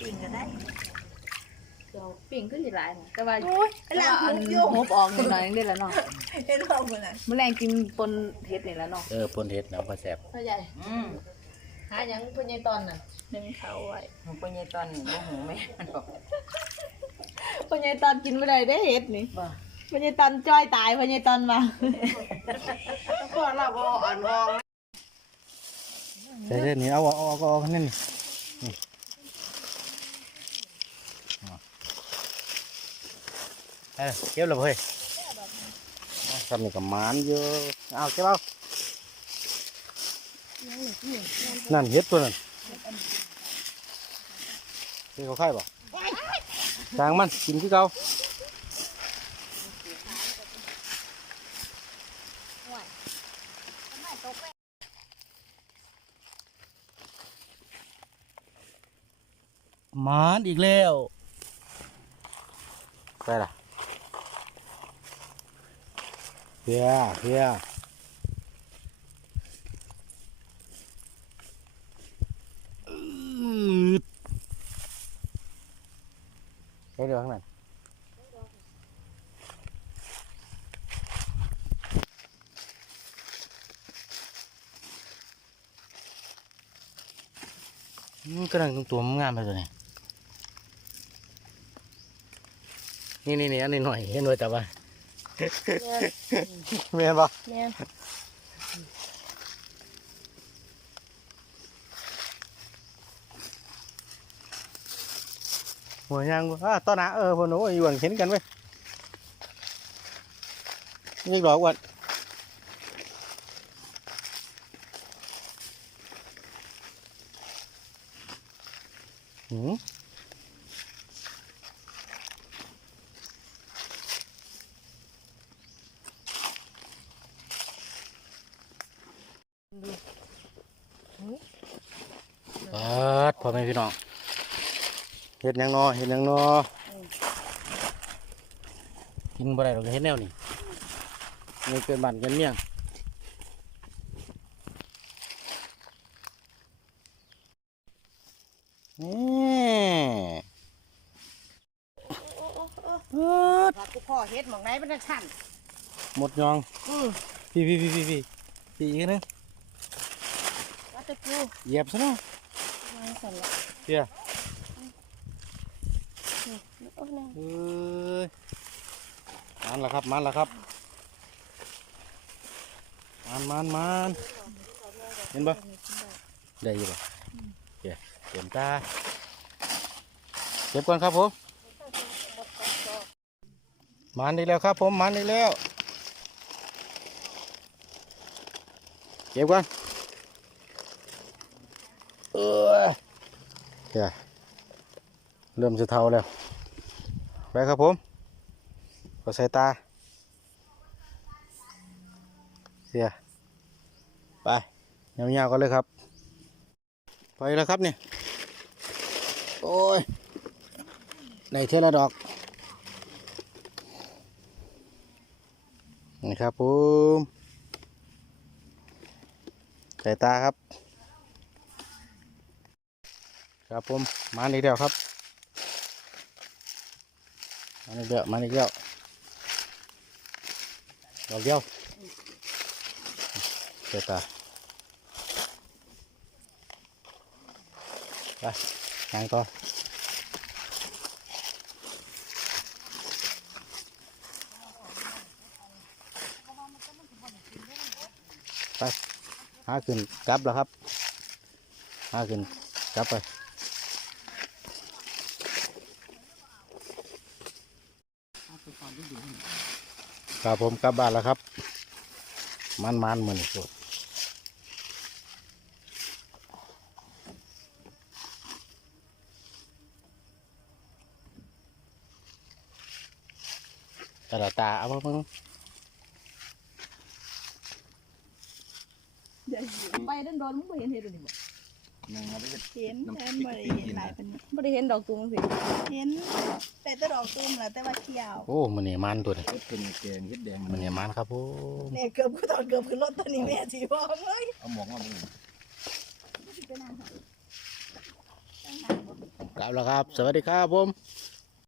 ปิ่งก็ได้เดี๋ยวปิ่งขึ้นสิหลายนะแต่ว่าโอ้ยแต่แล้ว่าวอันโยกงบออกนิดหน่อยนึงได้แล้วเนาะเห็นเราเหมือนนั้นมื้อแรงกินปนเฮ็ดนี่แล้วเนาะเออปนเห็ดเนาะพ่อแซ่บพ่อใหญ่อืมหาหยังเพิ่นใหญ่ตอนน่ะนึงเขาไว้หนูปัญญาตอนนี้บ่หูแม่มันบอกพ่อใหญ่ตอนกินบ่ได้ได้เฮ็ดนี่บ่พ่อใหญ่ตอนจ้อยตายพ่อใหญ่ตอนมาพวกเราบ่อ่อนวองใส่เส้นนี้เอาเอาเอาเอาเอานั่นนี่นี่เอาเออเก็บแล้วเฮ้ยเอาทำนี่กับมานเยอะเอาเก็บเอานั่นเห็ดตัวนั้นนี่เขาไข่บ่จางมันกินที่เขามานอีกแล้วไปล่ะ เพียเพียอืดไปเดี๋ยวข้างในอืมก แต่ว่าเมียนปะแม่นหัวยางอ่าต้นหนาเออพวกหนูอยู่กันเห็นกันเว้ยนี่ดอกอ้วันหืม ปิดพ่อแม่พี่น้องเฮ็ดหยังนอเฮ็ดหยังนอกินบ่ได้หรอกเฮ็ดแนวนี้นี่เกินบ้านเกินเมียงนี่เอิดพากูพ่อเฮ็ดหมองไหนมันจะสั่นหมดยองพี่พี่พี่พี่พี่พี่อีกนึง ว่าแต่กูเหยียบซะเนาะวางสั่นละเพี่ยโอ้ยนั่นเอ้ยมันละครับมันละครับมันมันมันเห็นปะได้อยี่ปะเดี๋ยวเตรียมตาเก็บก่อนครับผมมันอีกแล้วครับผมมันอีกแล้วเก็บก่อน เออเดี๋ยเริ่มจะเทาแล้ว ไปครับผมก็ใส่ตาเสียไปยาวๆกันเลยครับ ไปแล้วครับเนี่ย โอ้ยในเทละดอก นี่ครับผมใส่ตาครับ ครับผมมาอีกแล้วครับมาอีกแล้วมาอีกแล้วดอกเดียวใส่ตาไปงานต่อไปหาขึ้นกลับแล้วครับหาขึ้นกลับไป ครับผมกลับบ้านแล้วครับ มันมันเหมือนสุดแต่ละตาเอามาเพิ่งไปเดินโดนมึงบ่เห็นเฮ็ดอันนี้บ่ หนึ่งมาได้เห็นแทนบริเห็นหลายเป็นบ่ได้เห็นดอกตุงสิเห็น แต่ตัวดอกตุ้มแล้วแต่ว่าเขียวโอ้มันนี่มันตัวนี้เฮ็ดเป็นแกงเฮ็ดแดงมันนี่มันครับผมเนี่ยเกือบกูตอนเกือบขึ้นรถตัวนี้แม่จีบอกเลยเอาหมองมาเบิ่งกกลับแล้วครับ สวัสดีครับผม